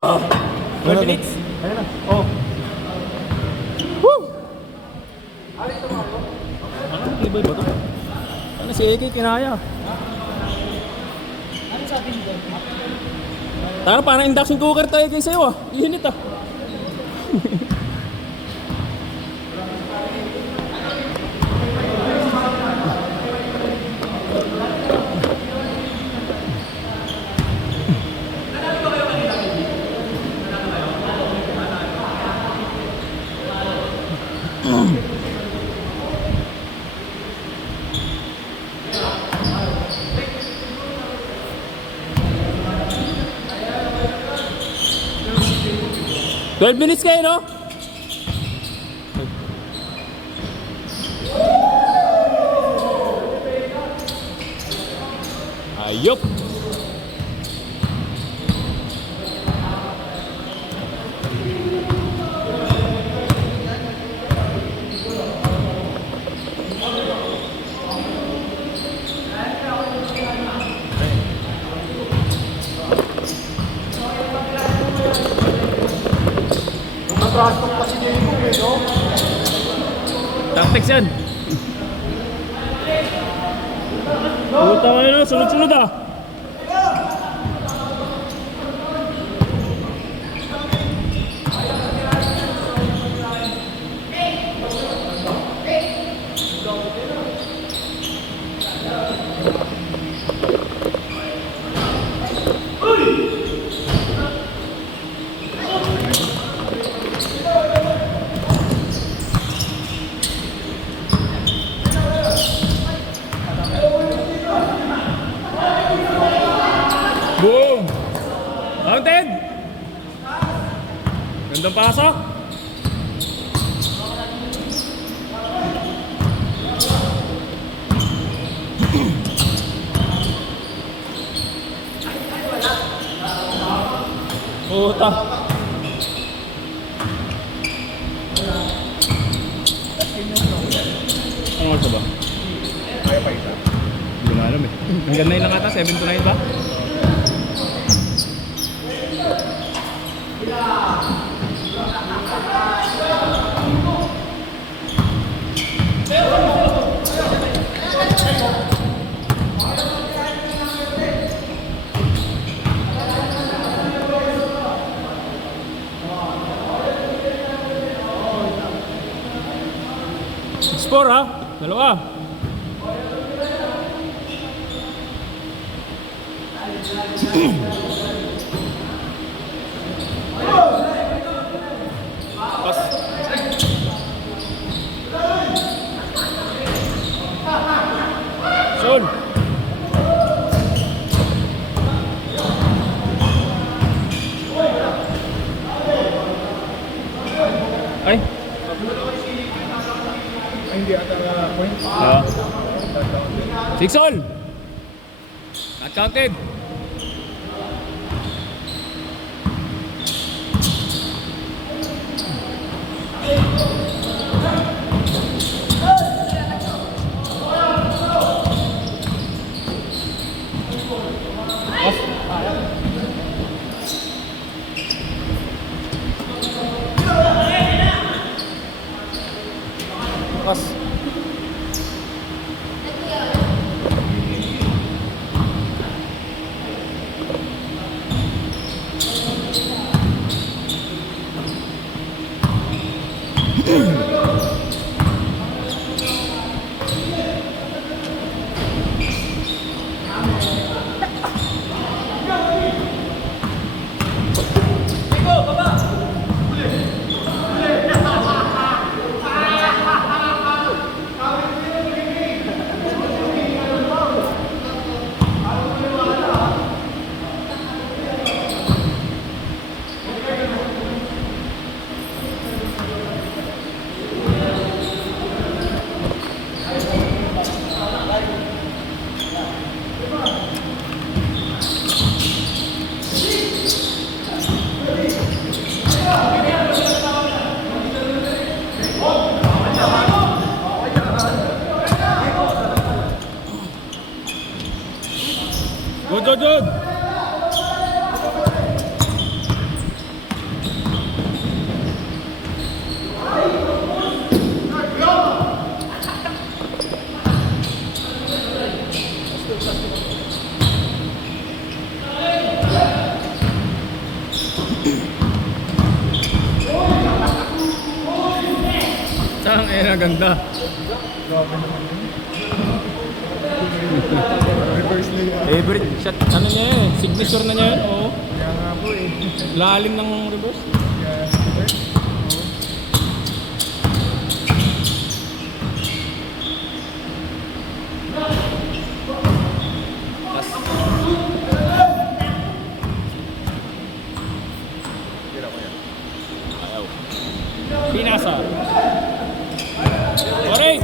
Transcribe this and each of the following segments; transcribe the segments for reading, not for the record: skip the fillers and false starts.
12 minutes? Ayun na. Oh. Woo! Ano? Tibay ba ito? Ano si AK kinaya? Ano sabi niyo? Tara, parang induction cooker tayo kayo sa'yo ah. Iinit ah. "12 minutes kayo, no?" Ayop! Natrasok pa si Diego, eh, no? Tactics yan. Puta kayo na, sunod-sunod ah. Boom! Counted! Gandang pasok! Puta! Ano oras na ba? Kaya pa isa. Hindi ko na alam eh. Hanggang 9 lang ata, 7 to 9 ba? Score ha? Dalawa. Pas. Sol. Ay. Ay, hindi ata point. Ah. 6 all. Not counted. Pas. Good. Saan eh, ganda. Grabe naman yun. Reverse na yan. Favorite shot, ano niya eh, signature na niya yun, oo. Kaya nga po eh. Lalim ng reverse. Kaya, reverse. Ayaw. Pinasa. Oray!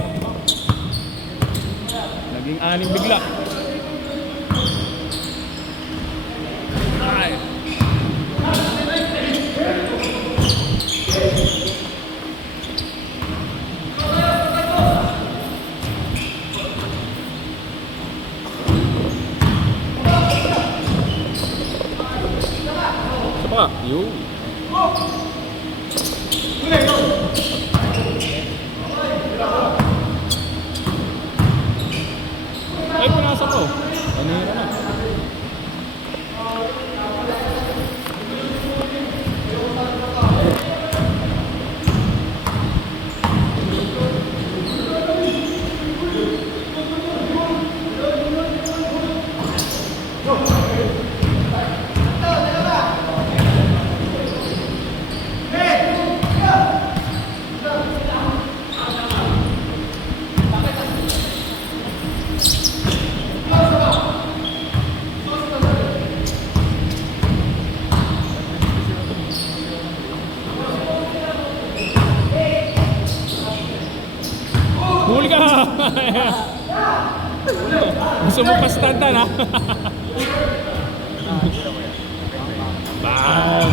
Naging aning bigla. Ay. Isa pa. Yun. Ay, pinasa ko. Kanina na. Huli ka! Gusto mo pa standa na? Bam!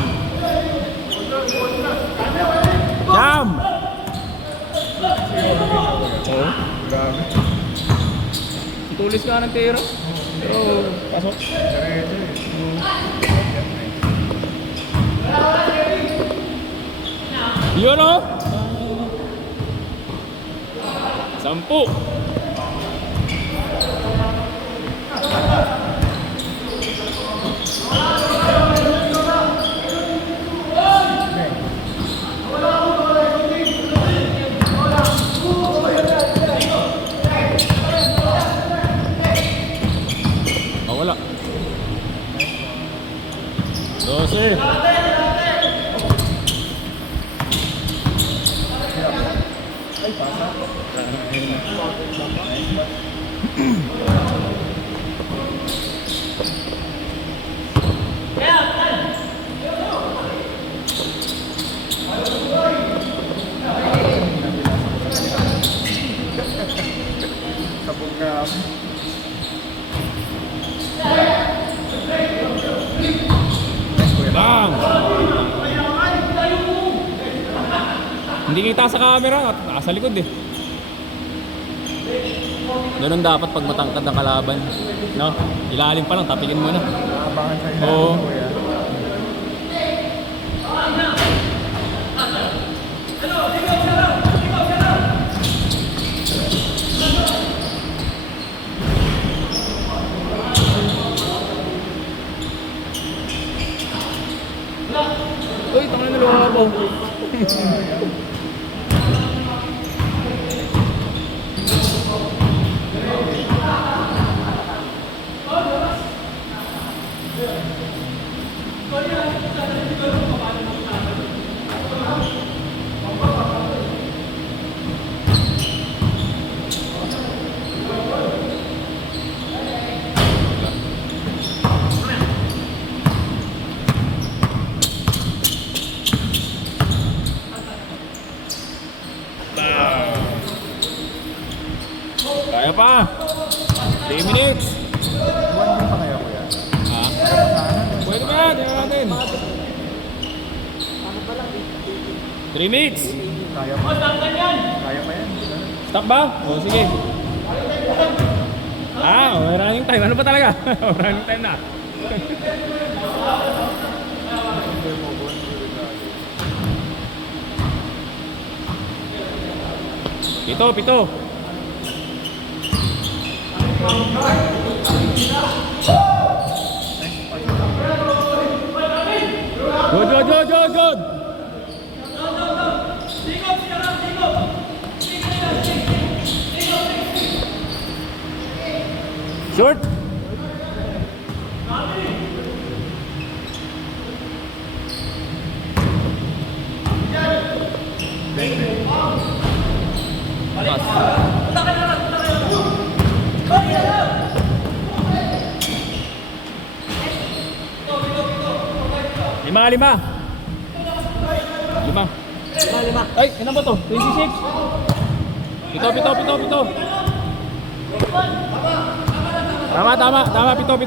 Jam! Oo. Grabe. Tulis nga ng tiro. Pero pasok. Diretso eh. Yun o! 10. Oh, wala. 12. Ay, pasa. Sabog na ako. Bang! Hindi kita sa camera, nasa likod eh. Ganun dapat pag matangkad ang kalaban. No? Ilalim pa lang, tapikin mo na. Naabangan sa ilalim Oo. ko yan. Uy, tangan na lumabo. Kaya pa. 3 minutes. One game pa kaya kuya? Ha? Pwede ba? Tingnan natin. 3 minutes. Kaya pa. Kaya pa yan. Stop ba? O sige. May running time. Ano ba talaga? Running time na. Pito. Good, good, good, good, good. Short. Lima. Ay, ilan ba to? 26? Pito. Tama, pito.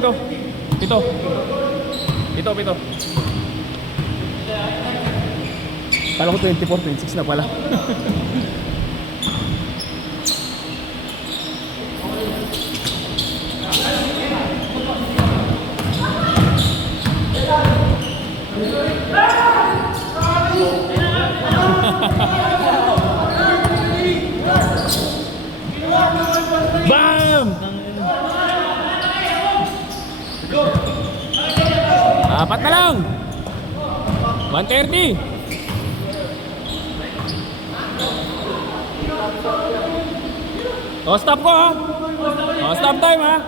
Kala ko 24, 26 na pala. Bam! Apat na lang. 130. Stop ko ha. Stop time ha.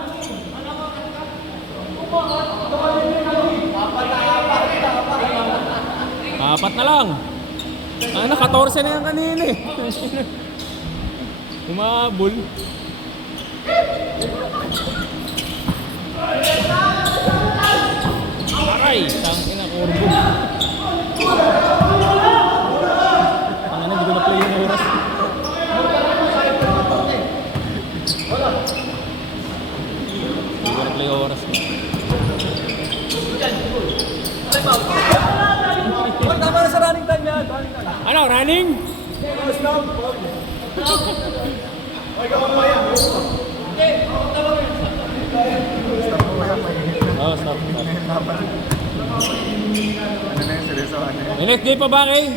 Apat na lang. 14 na yan kanina eh. Umabol. Aray, tangina kurbo. Tangina, hindi ko na-play yung oras. Hindi ko na-play yung oras. Tama na sa running time yan. Ano, running? Oh, stop. Laban. Ano na yung seryoso? Ano yun? May next day pa ba kayo?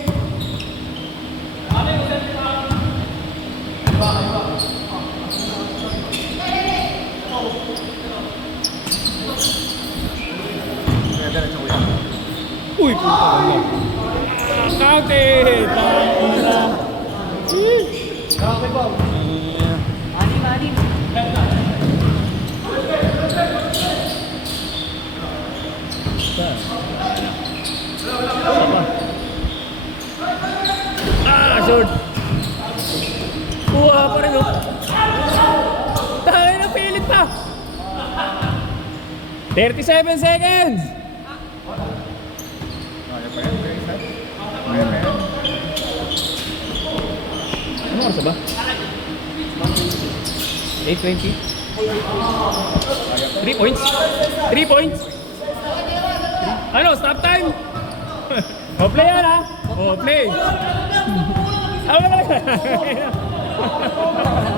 Kaya diretso ko yan. Uy, puta na. Counted! Tangina. Anim. Short. Kuha pa rin oh. Tayo na pilit pa. 37 seconds. Kaya pa yan, Grace, ha? Kaya pa yan. Ano oras ba? 8:20. 3 points. 3 points. Ano, stop time? O, play yan ha? O, play. Wala.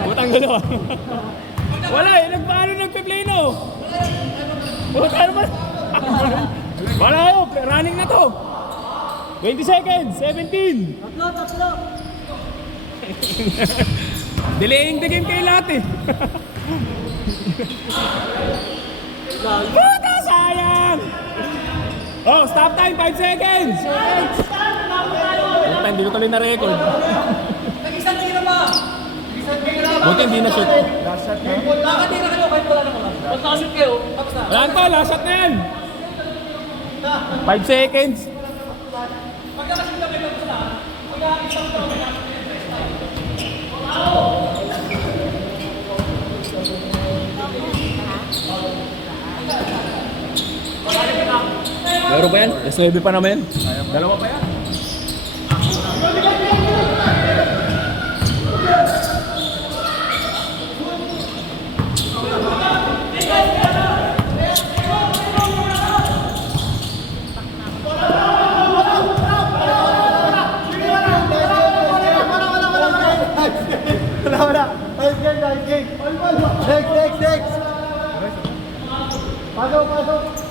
Butang gulo ah. Wala eh, nagpe-play no? Butang naman. Wala kayo, running na to. 20 seconds, 17. Tatlo. Delaying the game kayo lahat eh. Puta, sayang! Oh, stop time, 5 seconds! Puta, hindi ko tuloy na record. Nag-isang tira ba? Buti hindi na shoot. Last shot, no? Nakatira kayo kahit wala na ko lang. Pag nakashoot kayo, tapos na. Wala to, last shot na yan. 5 seconds. Pag nakashoot na kayo, tapos na. Pag nakashoot na kayo, Meron pa yan? Yes, 9 pa naman yan. Dalawa pa yan. Wala. Nice game. Next. Pasok.